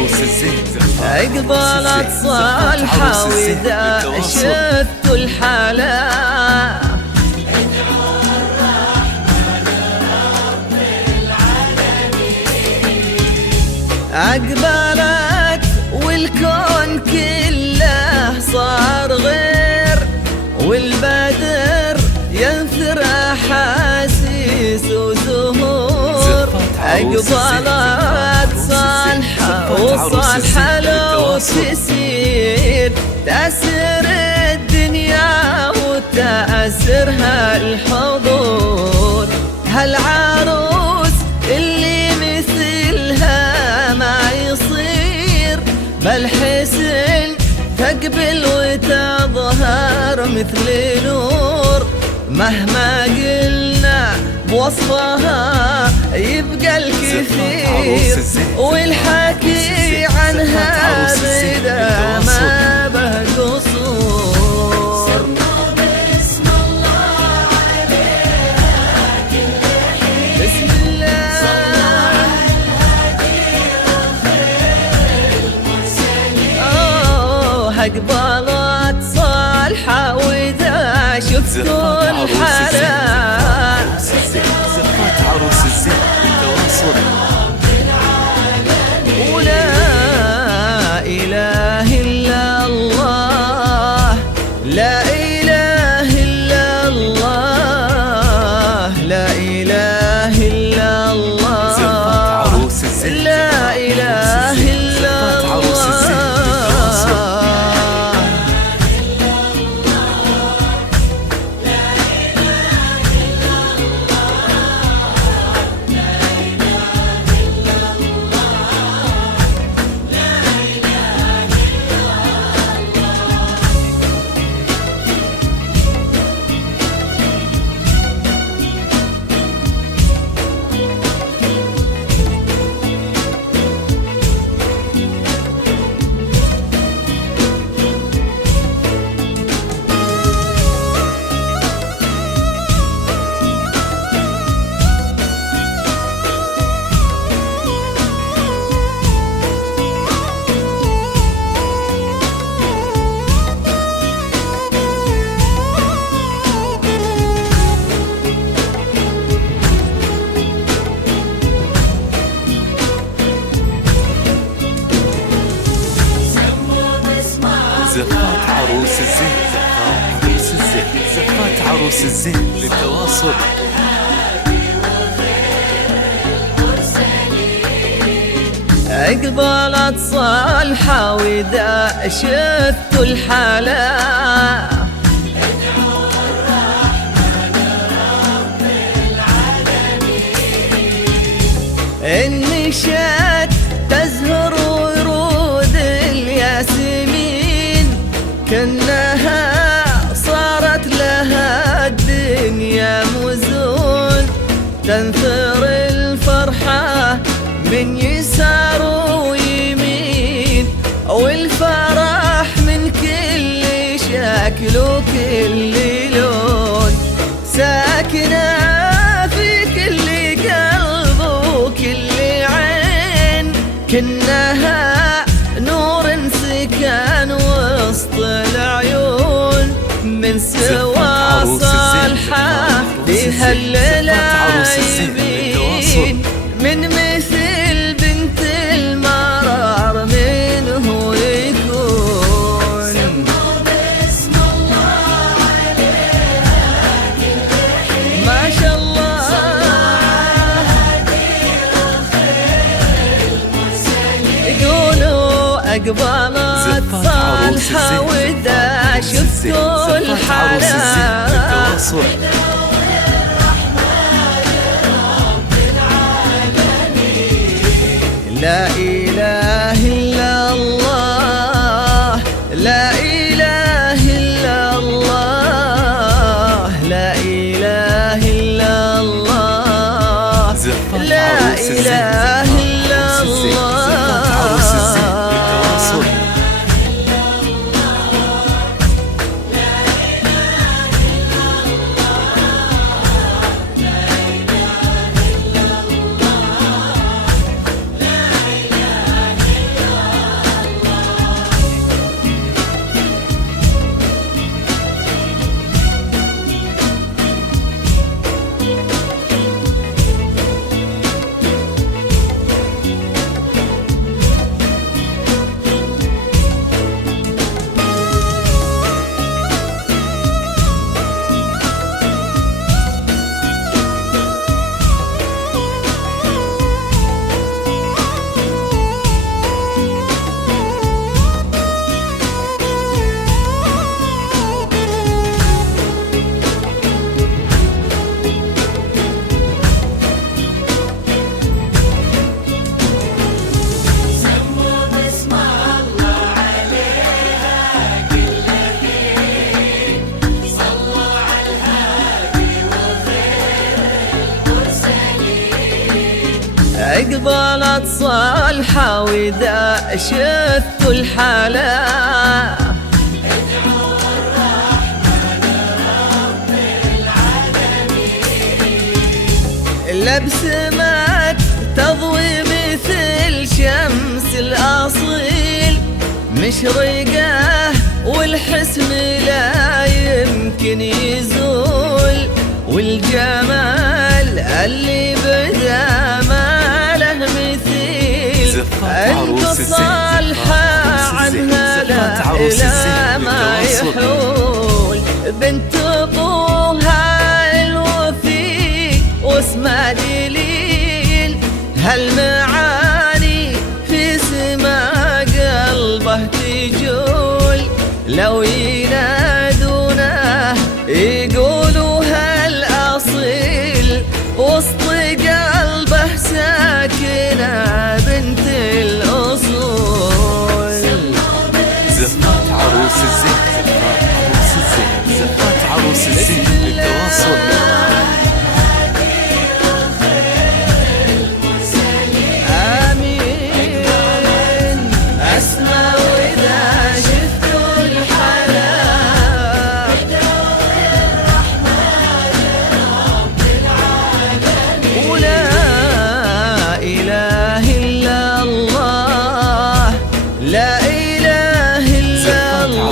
عروس الزين. اقبلت صالحة واذا شفت الحلا أقبلت والكون كله صار غير، والبدر ينثر أحاسيس وزهور. أقبلت صالحة وصالحة لو تسير تأسر الدنيا وتأسرها الحضور. هالعروس اللي مثلها ما يصير، بل حسن تقبل وتظهر مثل نور. مهما قلنا بوصفها يبقى الكثير، والحكي عنها بدا ما به قصور. بسم الله عليها كل حين، بسم الله أقبلت صالحة وإذا شفتوا الحلا. زفات عروس الزين بالتواصل. ولا إله إلا الله، لا إله إلا الله، لا إله إلا الله، زفات عروس الزين. لا إله إلا الله. زفات عروس الزين. زفات عروس الزين. زفات عروس الزين للتواصل. أقبلت صالحة وإذا شفت الحلا النشات تزهر ورود الياسمين، كأنها صارت لها الدنيا مزون. تنثر الفرحة من يسار ويمين، والفرح من كل شكل وكل لون. ساكنة في كل قلب وكل عين، كأنها نور سكن وسط العيون. من سوى صالحة فيها اللايبين، من مثل بنت المرار منه يكون. بسم الله عليها كل حين، ما شاء الله يقولوا أقبلت صالحة وإذا شفتوا الحلا. لا إله إلا الله، لا إله إلا الله، لا إله إلا الله، لا إله إلا الله. أقبلت صالحة وإذا شفت الحلا لبسمك تضوي مثل شمس الأصيل مشرقة والحسن لا يمكن يزول والجمال اللي بدا ما له مثيل انت صالحة عنها لا إله ما يحول بنت ابوها الوفي واسمها دليل هالمعاني في سما قلبه تجول لو ينادونه يقولوا هالأصيل وسط قلبه ساكنة بنت الأصول. زفات عروس الزين، زفات عروس الزين للتواصل. لا إله إلا الله لا إله إلا الله.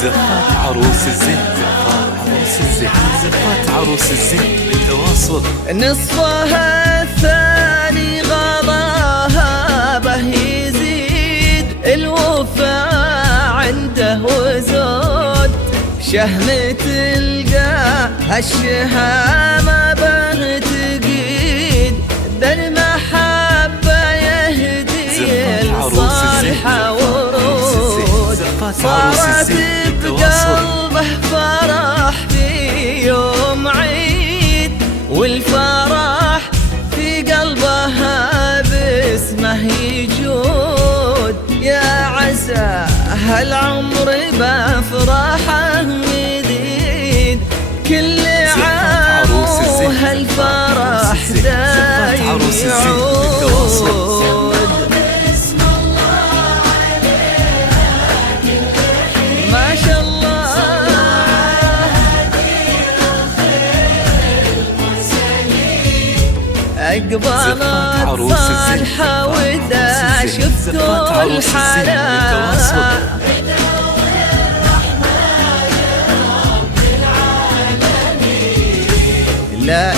زفات عروس الزين، زفات عروس الزين للتواصل. نصفها الثاني غلاها به يزيد الوفاء عنده وزود شهم تلقى هالشهامة به تقيد ذا المحبة يهدي الصالحة ورود صارت بقلبه فرح في يوم عيد والفرح في قلبها باسمه يجود يا عسى هالعمر بفرحه مديد كل عام وهالفرح دايم يعود. ما شاء الله أقبلت صالحة وإذا شفتوا الحلا لا